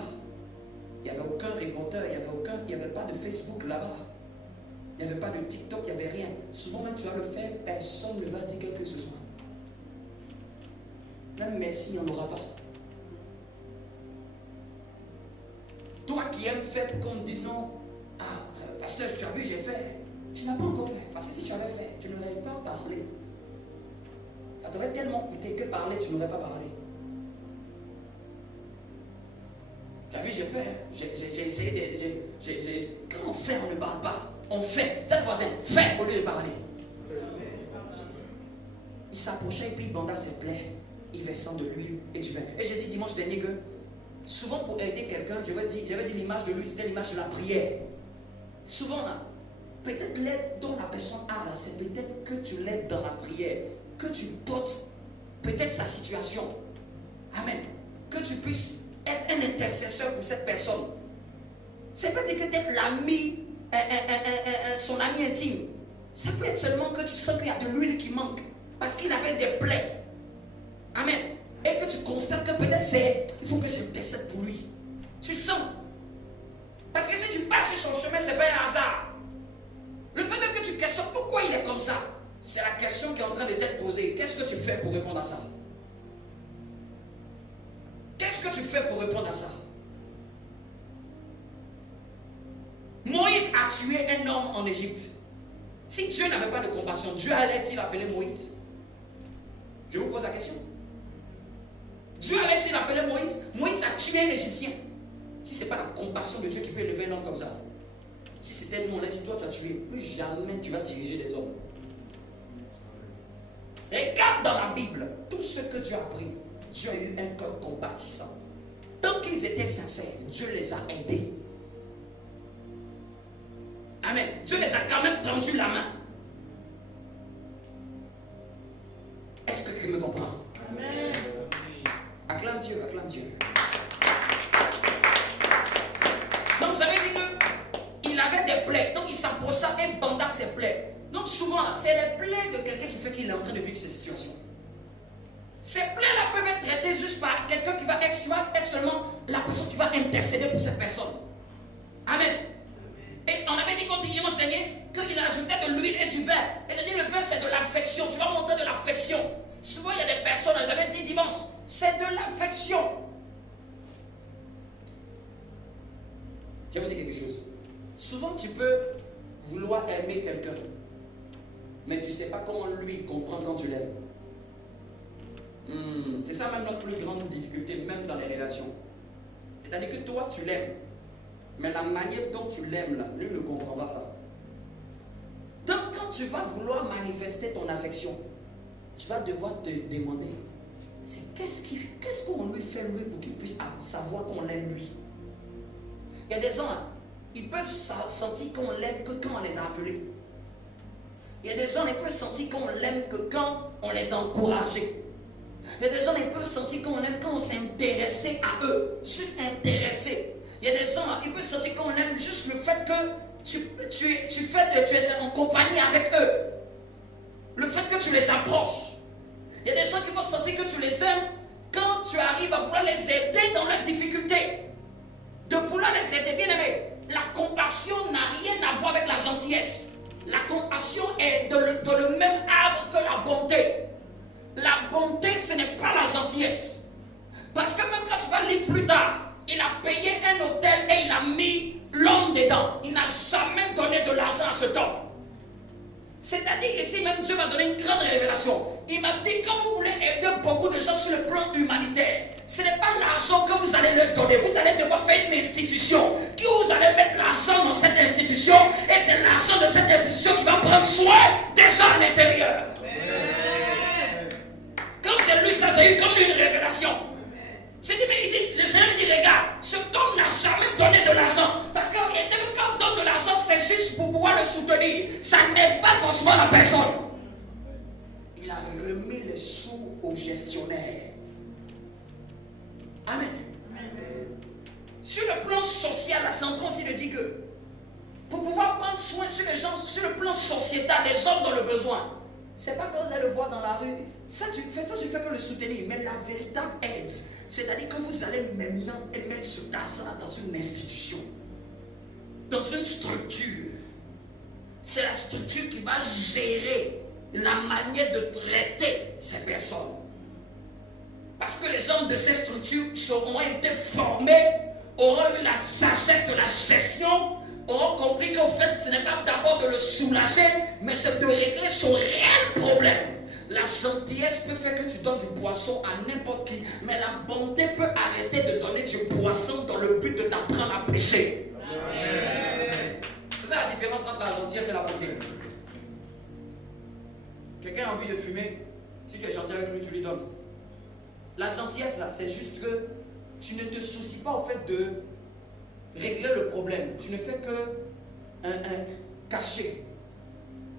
Il n'y avait aucun reporter, il n'y avait pas de Facebook là-bas. Il n'y avait pas de TikTok, il n'y avait rien. Souvent même tu vas le faire, personne ne va dire quelque que ce soit. Même merci, il n'y en aura pas. Toi qui aimes faire pour qu'on me dise non, pasteur, tu as vu, j'ai fait. Tu n'as pas encore fait. Parce que si tu avais fait, tu n'aurais pas parlé. Ça t'aurait tellement coûté que parler, tu n'aurais pas parlé. Tu as vu, j'ai fait. J'ai essayé de. Quand on fait, on ne parle pas. On fait. C'est le voisin. Fait au lieu de parler. Il s'approchait et puis il banda ses plaies. Il versant de l'huile et du vin. Et j'ai dit dimanche dernier que souvent pour aider quelqu'un, j'avais dit l'image de lui, c'était l'image de la prière. Souvent là, peut-être l'aide dont la personne a là, c'est peut-être que tu l'aides dans la prière, que tu portes peut-être sa situation. Amen. Que tu puisses être un intercesseur pour cette personne. C'est pas dire que d'être l'ami, son ami intime. Ça peut être seulement que tu sens qu'il y a de l'huile qui manque parce qu'il avait des plaies. Amen. Et que tu constates que peut-être il faut que je décède pour lui. Tu sens. Parce que si tu passes sur son chemin, c'est pas un hasard. Le fait même que tu questionnes pourquoi il est comme ça, c'est la question qui est en train de t'être posée. Qu'est-ce que tu fais pour répondre à ça? Qu'est-ce que tu fais pour répondre à ça? Moïse a tué un homme en Égypte. Si Dieu n'avait pas de compassion, Dieu allait-il appeler Moïse? Je vous pose la question. Dieu allait-il appeler Moïse? Moïse a tué un Égyptien. Si ce n'est pas la compassion de Dieu qui peut élever un homme comme ça. Si c'était nous, on l'a dit, toi tu as tué. Plus jamais tu vas diriger les hommes. Regarde dans la Bible, tout ce que Dieu a pris, Dieu a eu un cœur compatissant. Tant qu'ils étaient sincères, Dieu les a aidés. Amen. Dieu les a quand même tendu la main. Est-ce que tu me comprends? Amen. Acclame Dieu, acclame Dieu. Donc ça veut dire qu'il avait des plaies. Donc il s'approcha et banda ses plaies. Donc souvent, c'est les plaies de quelqu'un qui fait qu'il est en train de vivre ces situations. Ces plaies-là peuvent être traitées juste par quelqu'un qui va être seulement la personne qui va intercéder pour cette personne. Amen. Et on avait dit continuellement ce dernier qu'il ajoutait de l'huile et du vin. Et je dis le vin c'est de l'affection. Tu vas montrer de l'affection. Souvent il y a des personnes, j'avais dit dimanche, c'est de l'affection. Je vais vous dire quelque chose. Souvent tu peux vouloir aimer quelqu'un, mais tu ne sais pas comment lui comprend quand tu l'aimes. C'est ça même notre plus grande difficulté, même dans les relations. C'est-à-dire que toi tu l'aimes, mais la manière dont tu l'aimes là, lui ne comprend pas ça. Donc quand tu vas vouloir manifester ton affection, tu vas devoir te demander, qu'est-ce qu'on lui fait lui pour qu'il puisse savoir qu'on l'aime lui. Il y a des gens, ils peuvent sentir qu'on l'aime que quand on les a appelés. Il y a des gens, ils peuvent sentir qu'on l'aime que quand on les a encouragés. Il y a des gens, ils peuvent sentir qu'on l'aime quand on s'est intéressé à eux, juste intéressé. Il y a des gens, ils peuvent sentir qu'on l'aime juste le fait que tu es en compagnie avec eux. Le fait que tu les approches. Il y a des gens qui vont sentir que tu les aimes quand tu arrives à vouloir les aider dans leurs difficultés. De vouloir les aider, bien aimé. La compassion n'a rien à voir avec la gentillesse. La compassion est dans le même arbre que la bonté. La bonté, ce n'est pas la gentillesse. Parce que même quand tu vas lire plus tard, il a payé un hôtel et il a mis l'homme dedans. Il n'a jamais donné de l'argent à cet homme. C'est-à-dire ici même Dieu m'a donné une grande révélation. Il m'a dit quand vous voulez aider beaucoup de gens sur le plan humanitaire, ce n'est pas l'argent que vous allez leur donner. Vous allez devoir faire une institution. Que vous allez mettre l'argent dans cette institution. Et c'est l'argent de cette institution qui va prendre soin des gens à l'intérieur. Quand j'ai lu ça, j'ai eu comme une révélation. J'ai dit, mais il dit, regarde, cet homme n'a jamais donné de l'argent. Parce que quand on donne de l'argent, c'est juste pour pouvoir le soutenir. Ça n'aide pas forcément la personne. Il a remis les sous au gestionnaire. Amen. Amen. Sur le plan social, la Centre aussi le dit que pour pouvoir prendre soin sur les gens, sur le plan sociétal, des hommes dans le besoin, c'est pas quand vous allez le voir dans la rue, Ça, tu fais que le soutenir. Mais la véritable aide, c'est-à-dire que vous allez maintenant mettre cet argent dans une institution, dans une structure. C'est la structure qui va gérer la manière de traiter ces personnes. Parce que les hommes de ces structures auront été formés, auront eu la sagesse de la gestion, auront compris qu'en fait, ce n'est pas d'abord de le soulager, mais c'est de régler son réel problème. La gentillesse peut faire que tu donnes du poisson à n'importe qui, mais la bonté peut arrêter de donner du poisson dans le but de t'apprendre à pêcher. C'est ça la différence entre la gentillesse et la bonté. Quelqu'un a envie de fumer, si tu es gentil avec lui, tu lui donnes. La gentillesse là, c'est juste que tu ne te soucies pas au fait de régler le problème. Tu ne fais que cacher,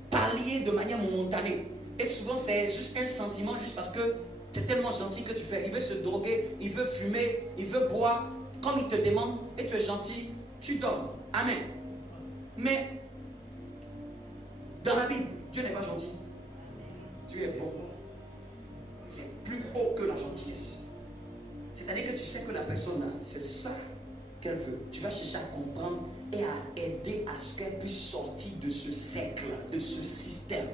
pallier de manière momentanée. Et souvent c'est juste un sentiment, juste parce que tu es tellement gentil que tu fais. Il veut se droguer, il veut fumer, il veut boire. Comme il te demande et tu es gentil, tu donnes. Amen. Mais dans la Bible, Dieu n'est pas gentil. Dieu est bon. C'est plus haut que la gentillesse. C'est-à-dire que tu sais que la personne, c'est ça qu'elle veut. Tu vas chercher à comprendre et à aider à ce qu'elle puisse sortir de ce cercle, de ce système.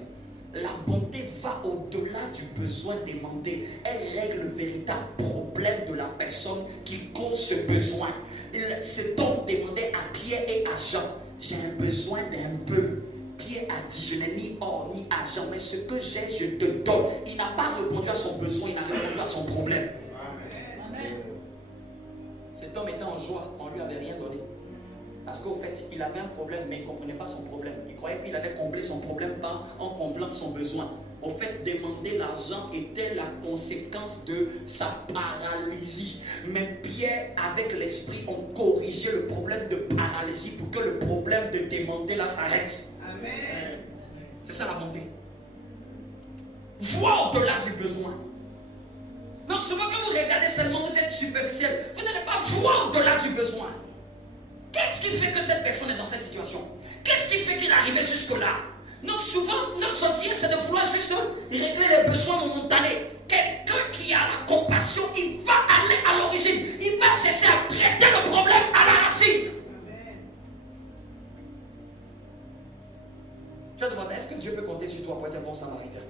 La bonté va au-delà du besoin demandé. Elle règle le véritable problème de la personne qui cause ce besoin. Cet homme demandait à Pierre et à Jean, j'ai un besoin d'un peu. Pierre a dit, je n'ai ni or ni argent, mais ce que j'ai, je te donne. Il n'a pas répondu à son besoin, il a répondu à son problème. Amen. Cet homme était en joie, on ne lui avait rien donné. Parce qu'au fait, il avait un problème, mais il ne comprenait pas son problème. Il croyait qu'il allait combler son problème en comblant son besoin. Au fait, demander l'argent était la conséquence de sa paralysie. Mais Pierre, avec l'esprit, ont corrigé le problème de paralysie pour que le problème de demander là s'arrête. Amen. C'est ça la bonté. Voir au-delà du besoin. Donc souvent quand vous regardez seulement, vous êtes superficiel. Vous n'allez pas voir au-delà du besoin. Qu'est-ce qui fait que cette personne est dans cette situation? Qu'est-ce qui fait qu'il est arrivé jusque-là? Donc souvent, notre gentillesse, c'est de vouloir juste régler les besoins momentanés. Quelqu'un qui a la compassion, il va aller à l'origine. Il va chercher à traiter le problème à la racine. Tu vas te demander, est-ce que Dieu peut compter sur toi pour être un bon samaritain?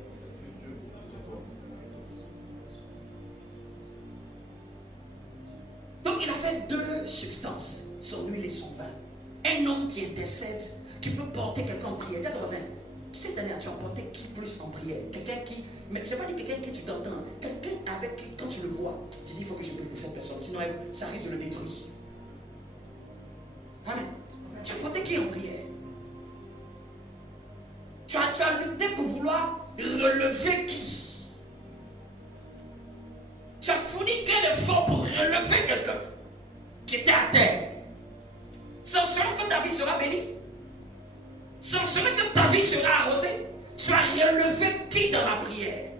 Donc il a fait deux substances, son huile et son vin. Un homme qui intercède, qui peut porter quelqu'un en prière. Tiens, ton voisin, cette année, tu as porté qui plus en prière? Quelqu'un qui, mais je n'ai pas dit quelqu'un qui tu t'entends, quelqu'un avec qui, quand tu le vois, tu dis, il faut que je prie pour cette personne, sinon ça risque de le détruire. Amen. Tu as porté qui en prière? Tu as lutté pour vouloir relever qui? Tu as fourni quel effort pour relever quelqu'un qui était à terre? C'est en cela que ta vie sera bénie. C'est en cela que ta vie sera arrosée. Tu as relevé qui dans la prière?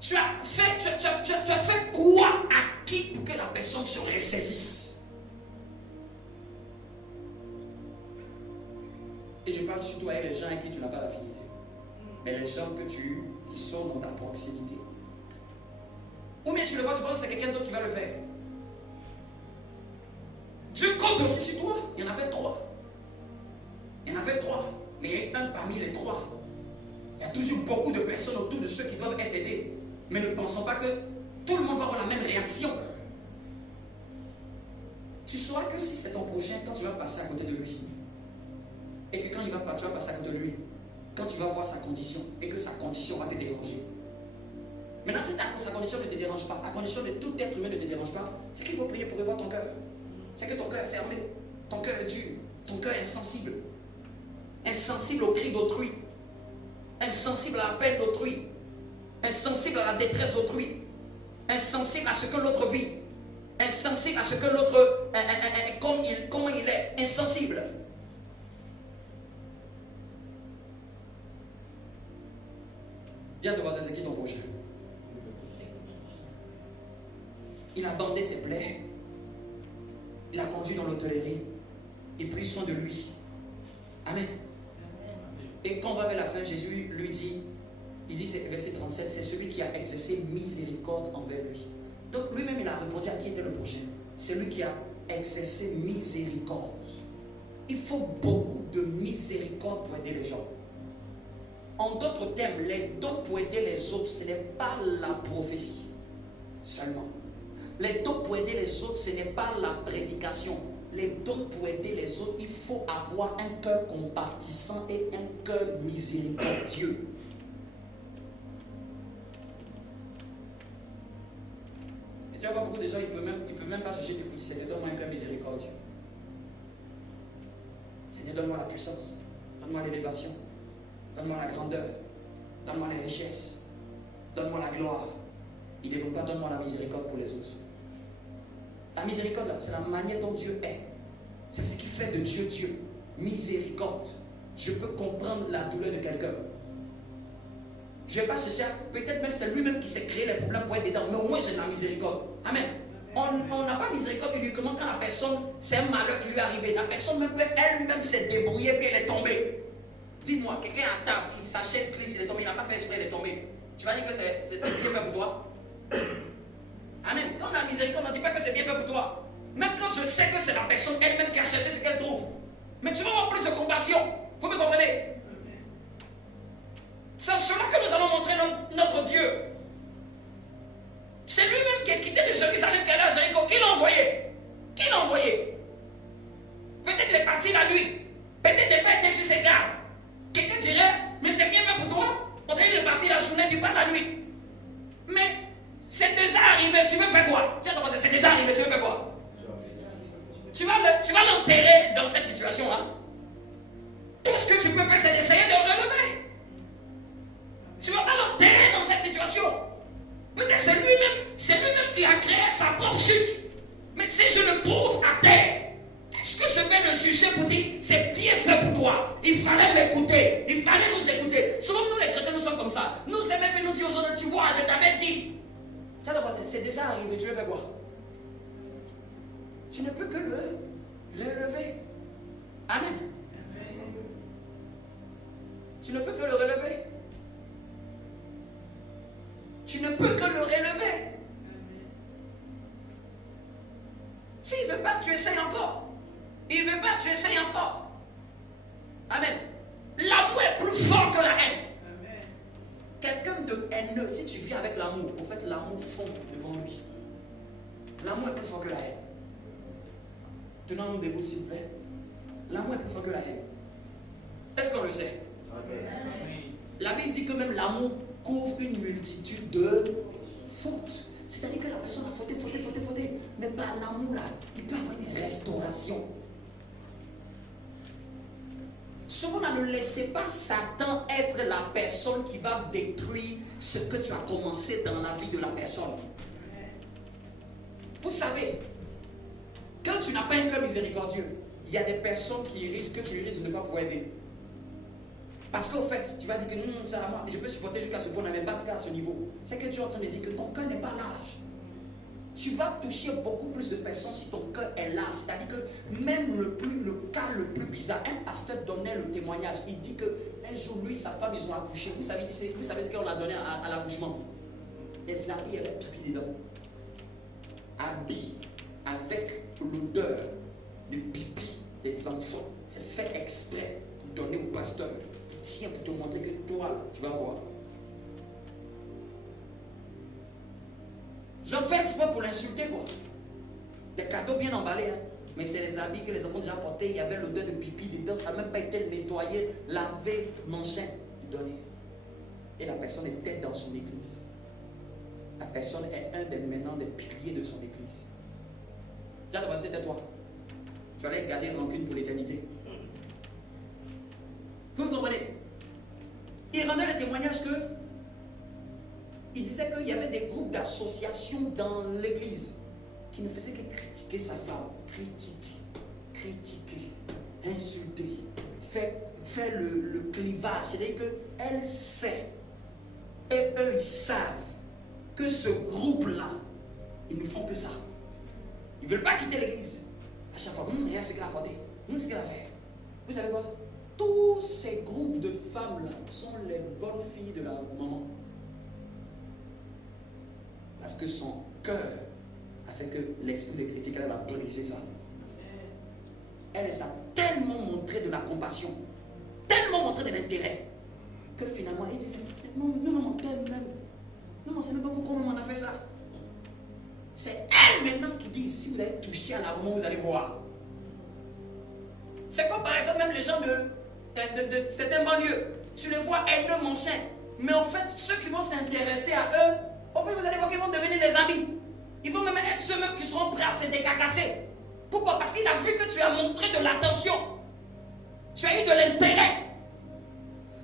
Tu as fait quoi à qui pour que la personne se ressaisisse? Et je parle surtout avec les gens avec qui tu n'as pas l'affinité. Mais les gens qui sont dans ta proximité. Ou bien tu le vois, tu penses que c'est quelqu'un d'autre qui va le faire. Dieu compte aussi sur toi. Il y en avait trois. Il y en avait trois. Mais il y a un parmi les trois. Il y a toujours beaucoup de personnes autour de ceux qui doivent être aidés. Mais ne pensons pas que tout le monde va avoir la même réaction. Tu sauras que si c'est ton prochain, quand tu vas passer à côté de lui, et que quand il va pas, tu vas passer à côté de lui, quand tu vas voir sa condition, et que sa condition va te déranger. Maintenant, si sa condition ne te dérange pas, la condition de tout être humain ne te dérange pas, c'est qu'il faut prier pour revoir ton cœur. C'est que ton cœur est fermé, ton cœur est dur, ton cœur est insensible. Insensible aux cris d'autrui, insensible à la peine d'autrui, insensible à la détresse d'autrui, insensible à ce que l'autre vit, insensible à ce que l'autre, comment il est, insensible. Viens te voir, c'est qui ton prochain? Il a bandé ses plaies, il a conduit dans l'hôtellerie, il prit soin de lui. Amen. Et quand on va vers la fin, Jésus lui dit, Il dit, c'est verset 37, c'est celui qui a exercé miséricorde envers lui. Donc lui-même, il a répondu à qui était le prochain. C'est lui qui a exercé miséricorde. Il faut beaucoup de miséricorde pour aider les gens. En d'autres termes, les dons pour aider les autres, ce n'est pas la prophétie seulement. Les dons pour aider les autres, ce n'est pas la prédication. Les dons pour aider les autres, il faut avoir un cœur compatissant et un cœur miséricordieux. Et tu vas voir beaucoup de gens, ils ne peuvent même pas chercher tes petits. Seigneur, donne-moi un cœur miséricordieux. Seigneur, donne-moi la puissance, donne-moi l'élévation, donne-moi la grandeur, donne-moi les richesses, donne-moi la gloire. Il ne demande pas donne-moi la miséricorde pour les autres. La miséricorde, c'est la manière dont Dieu est. C'est ce qui fait de Dieu Dieu. Miséricorde. Je peux comprendre la douleur de quelqu'un. Je ne vais pas chercher, peut-être même c'est lui-même qui s'est créé les problèmes pour être dedans, mais au moins j'ai de la miséricorde. Amen. On n'a pas miséricorde uniquement quand la personne, c'est un malheur qui lui est arrivé. La personne même peut elle-même s'est débrouillée et elle est tombée. Dis-moi, quelqu'un à table, sa chaise glisse, il est tombé, il n'a pas fait exprès, il est tombé. Tu vas dire que c'est bien fait pour toi? Amen. Quand on a la miséricorde, on ne dit pas que c'est bien fait pour toi. Même quand je sais que c'est la personne elle-même qui a cherché ce qu'elle trouve. Mais tu vas avoir plus de compassion. Vous me comprenez? C'est en cela que nous allons montrer notre Dieu. C'est lui-même qui est quitté de Jérusalem, qui est allé à Jéricho. Qui l'a envoyé? Qui l'a envoyé? Peut-être il est parti la nuit. Peut-être il n'est pas été sur ses gardes. Quelqu'un dirait, mais c'est bien fait pour toi. On dirait qu'il est parti la journée, tu pars la nuit. Mais c'est déjà arrivé, tu veux faire quoi? C'est déjà arrivé, tu veux faire quoi? Tu vas l'enterrer dans cette situation-là. Tout ce que tu peux faire, c'est d'essayer de le relever. Tu ne vas pas l'enterrer dans cette situation. Peut-être c'est lui-même qui a créé sa propre chute. Mais si je le trouve à terre, est-ce que je vais le juger pour dire c'est bien fait pour toi? Il fallait m'écouter, il fallait nous écouter. Souvent nous les chrétiens nous sommes comme ça. Nous c'est même nous dire aux autres, tu vois, je t'avais dit. C'est déjà arrivé, tu veux faire quoi? Tu ne peux que le relever. Amen. Tu ne peux que le relever. Tu ne peux que le relever. S'il ne veut pas, tu essayes encore. Il ne veut pas, tu essayes encore. Amen. L'amour est plus fort que la haine. Quelqu'un de haineux, si tu vis avec l'amour, en fait, l'amour fond devant lui. L'amour est plus fort que la haine. Tenons-nous debout, s'il vous plaît. L'amour est plus fort que la haine. Est-ce qu'on le sait? Amen. La Bible dit que même l'amour couvre une multitude de fautes. C'est-à-dire que la personne a fauté. Mais par l'amour, là, il peut avoir une restauration. Souvent, ne laissez pas Satan être la personne qui va détruire ce que tu as commencé dans la vie de la personne. Vous savez, quand tu n'as pas un cœur miséricordieux, il y a des personnes qui risquent de ne pas pouvoir aider. Parce qu'au fait, tu vas dire que non, c'est à moi, je peux supporter jusqu'à ce point, mais pas à ce niveau. C'est que tu es en train de dire que ton cœur n'est pas large. Tu vas toucher beaucoup plus de personnes si ton cœur est large. C'est-à-dire que même le cas le plus bizarre, un pasteur donnait le témoignage. Il dit qu'un jour, lui et sa femme, ils ont accouché. Vous savez ce qu'on a donné à l'accouchement? Les habits avaient pipi dedans. Habits avec l'odeur du pipi des enfants. C'est fait exprès pour donner au pasteur. Tiens, pour te montrer que toi, là, tu vas voir. Je fais exprès pour l'insulter, quoi. Les cadeaux bien emballés, hein. Mais c'est les habits que les enfants ont déjà portés. Il y avait l'odeur de pipi dedans. Ça n'a même pas été nettoyé, lavé, mangé, donné. Et la personne était dans son église. La personne est un des maintenant des piliers de son église. Tiens, c'était toi. Tu allais garder rancune pour l'éternité. Vous comprenez? Il rendait le témoignage que il disait qu'il y avait des groupes d'associations dans l'église qui ne faisaient que critiquer sa femme, critiquer, insulter, faire le clivage. C'est-à-dire qu'elle sait et eux ils savent que ce groupe-là, ils ne font que ça. Ils ne veulent pas quitter l'église. À chaque fois, regarde ce qu'elle a apporté, ce qu'elle a fait. Vous savez quoi? tous ces groupes de femmes-là sont les bonnes filles de la maman. Parce que son cœur a fait que l'esprit de critique, elle va briser ça. Elle les a tellement montré de la compassion, tellement montré de l'intérêt, que finalement, elle dit, non, maman, t'aimes même. Non, on ne sait même pas pourquoi maman a fait ça. C'est elle maintenant qui dit, si vous avez touché à l'amour, vous allez voir. C'est comme par exemple même les gens de certaines banlieues. Tu les vois haineux, mon chien. Mais en fait, ceux qui vont s'intéresser à eux, en fait, vous allez voir qu'ils vont devenir des amis. Ils vont même être ceux-mêmes qui seront prêts à se décacasser. Pourquoi? Parce qu'il a vu que tu as montré de l'attention. Tu as eu de l'intérêt.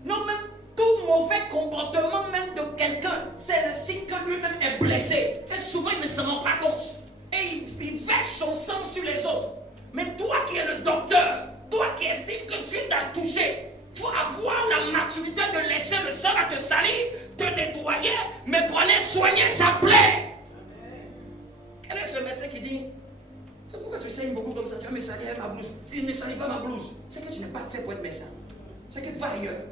Non, même tout mauvais comportement même de quelqu'un, c'est le signe que lui-même est blessé. Et souvent, il ne se rend pas compte. Et il verse son sang sur les autres. Mais toi qui es le docteur, toi qui estimes que Dieu t'a touché, il faut avoir la maturité de laisser le sang à te salir, te nettoyer, mais pour aller soigner sa plaie. Quel est ce médecin qui dit, pourquoi tu saignes beaucoup comme ça? Tu vas me salir ma blouse. Tu ne salis pas ma blouse. C'est que tu n'es pas fait pour être médecin. C'est que va ailleurs.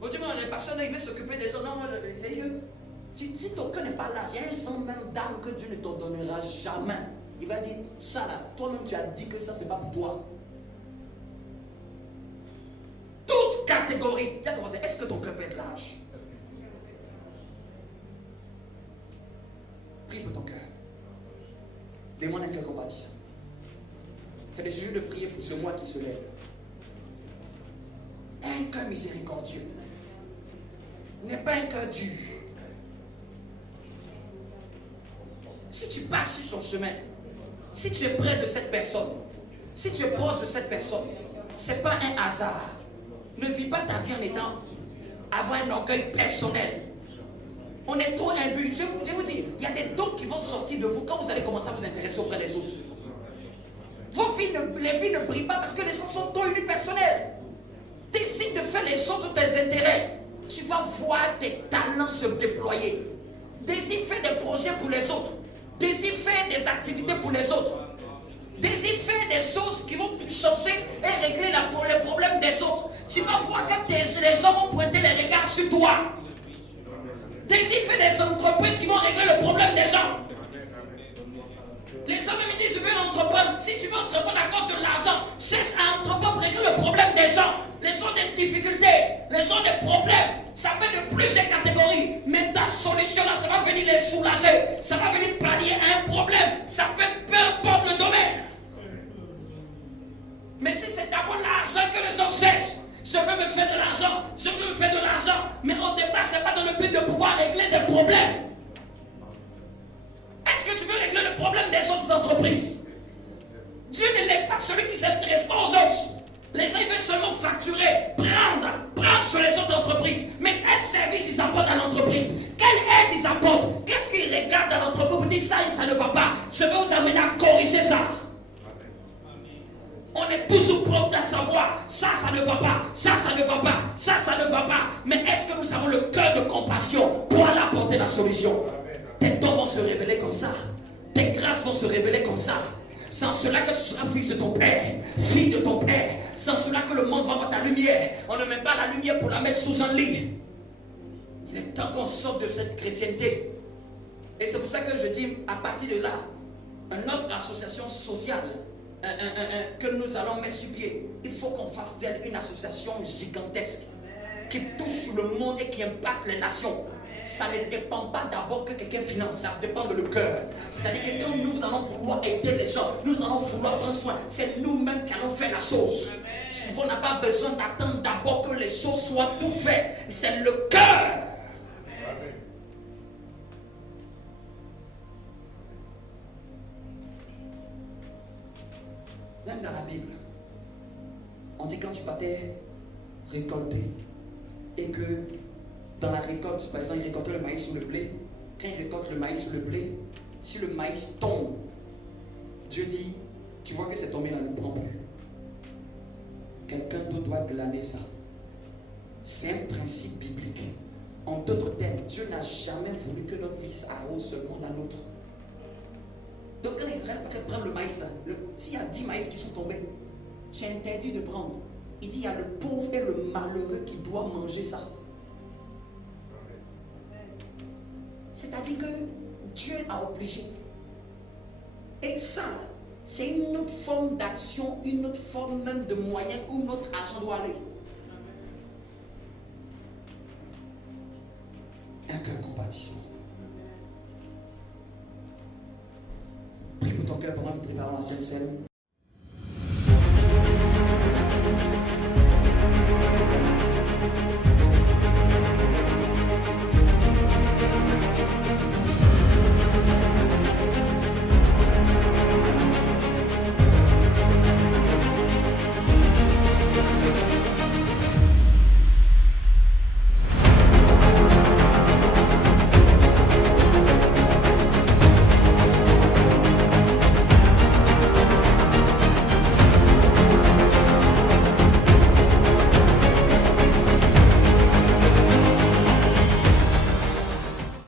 Autrement, les pasteurs, ils veulent s'occuper des gens. Non, si ton cœur n'est pas là, il y a un sang même d'âme que Dieu ne te donnera jamais. Il va dire, ça là, toi-même tu as dit que ça c'est pas pour toi. Toute catégorie. Est-ce que ton cœur peut être large? Prie pour ton cœur. Demande un cœur compatissant. C'est le sujet de prier pour ce mois qui se lève. Un cœur miséricordieux. N'est pas un cœur dur. Si tu passes sur son chemin, si tu es près de cette personne, si tu es proche de cette personne, ce n'est pas un hasard. Ne vis pas ta vie en étant avoir un orgueil personnel. On est trop imbu. Je vous dis, il y a des dons qui vont sortir de vous quand vous allez commencer à vous intéresser auprès des autres. Les vies ne brillent pas parce que les gens sont trop unipersonnels. Décide de faire les choses de tes intérêts. Tu vas voir tes talents se déployer. Désire faire des projets pour les autres. Désire faire des activités pour les autres. Désire faire des choses qui vont changer et régler les problèmes des autres. Tu vas voir que les gens vont pointer les regards sur toi. Désire faire des entreprises qui vont régler le problème des gens. Les gens me disent, je veux entreprendre. Si tu veux entreprendre à cause de l'argent, cesse à entreprendre pour régler le problème des gens. Les gens ont des difficultés, les gens ont des problèmes. Ça peut être de plusieurs catégories. Mais ta solution là, ça va venir les soulager. Ça va venir pallier à un problème. Ça peut être peu importe le domaine. Mais si c'est d'abord l'argent que les gens cherchent, je veux me faire de l'argent, je veux me faire de l'argent. Mais au départ, ce n'est pas dans le but de pouvoir régler des problèmes. Est-ce que tu veux régler le problème des autres entreprises? Dieu ne l'est pas celui qui s'intéresse pas aux autres. Les gens ils veulent seulement facturer, prendre sur les autres entreprises. Mais quel service ils apportent à l'entreprise? Quelle aide ils apportent? Qu'est-ce qu'ils regardent dans l'entreprise pour dire ça ne va pas? Je vais vous amener à corriger ça. On est toujours prompt à savoir, ça ne va pas, ça ne va pas, ça ne va pas. Mais est-ce que nous avons le cœur de compassion pour aller apporter la solution? Tes dons vont se révéler comme ça. Tes grâces vont se révéler comme ça. Sans cela que tu seras fils de ton père, fille de ton père. Sans cela que le monde va voir ta lumière. On ne met pas la lumière pour la mettre sous un lit. Il est temps qu'on sorte de cette chrétienté. Et c'est pour ça que je dis, à partir de là, une autre association sociale que nous allons mettre sur pied. Il faut qu'on fasse d'elle une association gigantesque qui touche le monde et qui impacte les nations. Ça ne dépend pas d'abord que quelqu'un finance, ça dépend de le cœur. C'est-à-dire que quand nous allons vouloir aider les gens, nous allons vouloir prendre soin, c'est nous-mêmes qui allons faire la chose. Souvent, on n'a pas besoin d'attendre d'abord que les choses soient tout faites. C'est le cœur. Même dans la Bible, on dit quand tu partais récolter et que dans la récolte, par exemple, il récoltait le maïs sous le blé. Quand il récolte le maïs sous le blé, si le maïs tombe, Dieu dit, tu vois que c'est tombé, là, ne prends plus. Quelqu'un d'autre doit glaner ça. C'est un principe biblique. En d'autres termes, Dieu n'a jamais voulu que notre vie arrose seulement la nôtre. Donc quand Israël prend le maïs là, s'il y a 10 maïs qui sont tombés, c'est interdit de prendre. Il dit, il y a le pauvre et le malheureux qui doivent manger ça. C'est-à-dire que Dieu a obligé. Et ça, c'est une autre forme d'action, une autre forme même de moyen où notre argent doit aller. Un cœur compatissant. Prie pour ton cœur pendant que nous préparons la Sainte Seine.